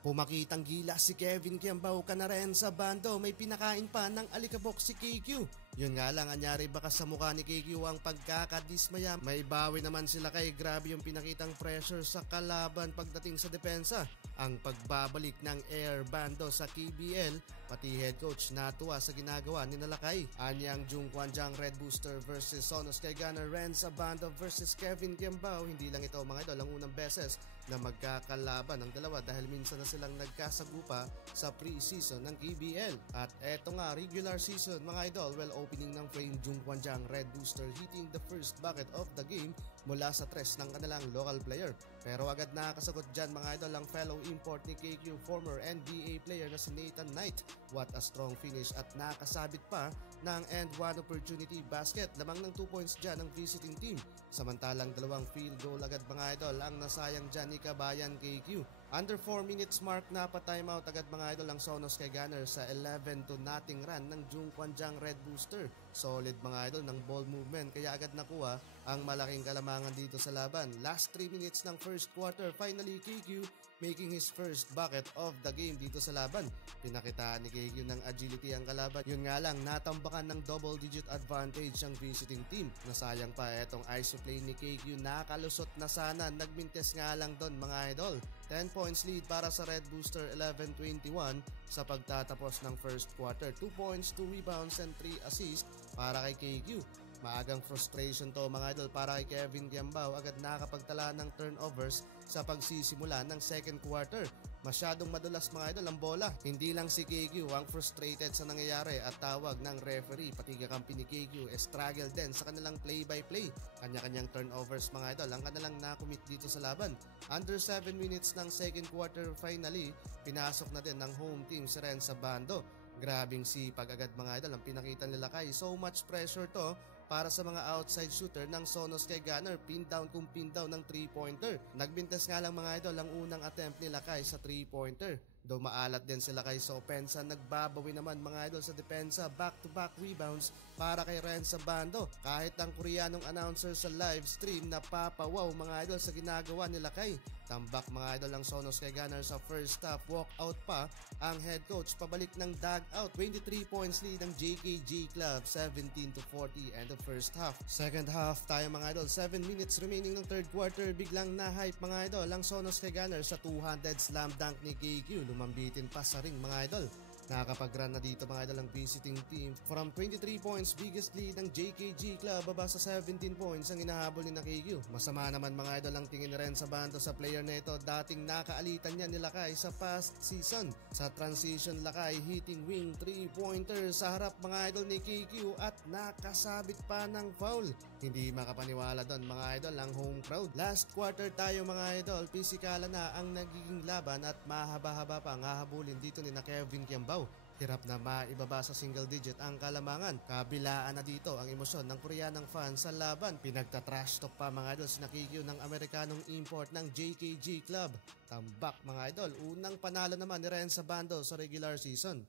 Pumakitang gilas si Kevin Kiambao ka na rin sa bando, may pinakain pa ng alikabok si KQ. Yun nga lang, anyari baka sa mukha ni KQ ang pagkakadismaya. May bawi naman sila kay grabe yung pinakitang pressure sa kalaban pagdating sa depensa. Ang pagbabalik ng Air Bando sa KBL, pati head coach natuwa sa ginagawa ni Nalakay. Anyang Jung Kwanjang Red Booster versus Sonos kay Gunner Renza Bando versus Kevin Kiambao. Hindi lang ito mga idol ang unang beses na magkakalaban ang dalawa dahil minsan na silang nagkasagupa sa pre-season ng KBL. At eto nga, regular season mga idol, well opening ng frame Jung Kwanjang Red Booster hitting the first bucket of the game mula sa tres ng kanilang local player. Pero agad nakakasagot dyan mga idol ang fellow import ni KQ, former NBA player na si Nathan Knight. What a strong finish at nakasabit pa ng end one opportunity basket. Lamang ng 2 points dyan ng visiting team. Samantalang dalawang field goal agad mga idol ang nasayang dyan ni Kabayan KQ. Under 4 minutes mark na pa-timeout agad mga idol ang Sonos kay Gunner sa 11-0 run ng Jung Kwanjang Red Booster. Solid mga idol ng ball movement kaya agad nakuha ang malaking kalamangan dito sa laban. Last 3 minutes ng first quarter, finally KQ making his first bucket of the game dito sa laban. Pinakitaan ni KQ ng agility ang kalaban. Yun nga lang, natambakan ng double-digit advantage ang visiting team. Nasayang pa etong ISO play ni KQ, nakalusot na sana. Nagmintes nga lang doon mga idol. 10 points lead para sa Red Booster, 11-21 sa pagtatapos ng first quarter. 2 points, 2 rebounds and 3 assists para kay KQ. Maagang frustration to mga idol para kay Kevin Kiambao, agad nakapagtala ng turnovers sa pagsisimula ng second quarter. Masyadong madulas mga idol ang bola. Hindi lang si KQ ang frustrated sa nangyayari at tawag ng referee, pati kakampi ni KQ struggle din sa kanilang play-by-play. Kanya-kanyang turnovers mga idol ang kanilang nakumit dito sa laban. Under 7 minutes ng second quarter, finally pinasok na din ng home team si Renza Bando. Grabing sipag agad mga idol ang pinakita nila kay. So much pressure to para sa mga outside shooter ng Sonos kay Gunner. Pin down kung pin down ng 3-pointer. Nagbintes nga lang mga idol ang unang attempt nila kay sa 3-pointer. Though maalat din sila kay sa opensa, nagbabawi naman mga idol sa depensa. Back-to-back rebounds para kay Renza Bando. Kahit ang Koreanong announcer sa live stream napapawaw mga idol sa ginagawa nila kay. Tambak mga idol ang Sonos kay Gunner sa first half. Walk out pa ang head coach pabalik ng dugout. 23 points lead ng JKG Club, 17-40 end of first half. Second half tayo mga idol, 7 minutes remaining ng third quarter. Biglang na-hype mga idol ang Sonos kay Gunner sa 200 slam dunk ni KQ. Lumambitin pa sa ring mga idol. Nakakapag-run na dito mga idol ang visiting team. From 23 points, biggest lead ng JKG Club, baba sa 17 points ang inahabol ni KQ. Masama naman mga idol ang tingin rin sa Bando sa player na ito. Dating nakaalitan niya ni Lakay sa past season. Sa transition, Lakay hitting wing 3-pointer sa harap mga idol ni KQ at nakasabit pa ng foul. Hindi makapaniwala doon mga idol ang home crowd. Last quarter tayo mga idol, pisikala na ang nagiging laban at mahaba-haba pa ang hahabulin dito ni Kevin Kiambao. Hirap na maibaba sa single digit ang kalamangan. Kabilaan na dito ang emosyon ng Koreanang fans sa laban. Pinagtatrash talk pa mga idol si KQ ng Amerikanong import ng JKG Club. Tambak mga idol, unang panalo naman ni Renza Bando sa regular season.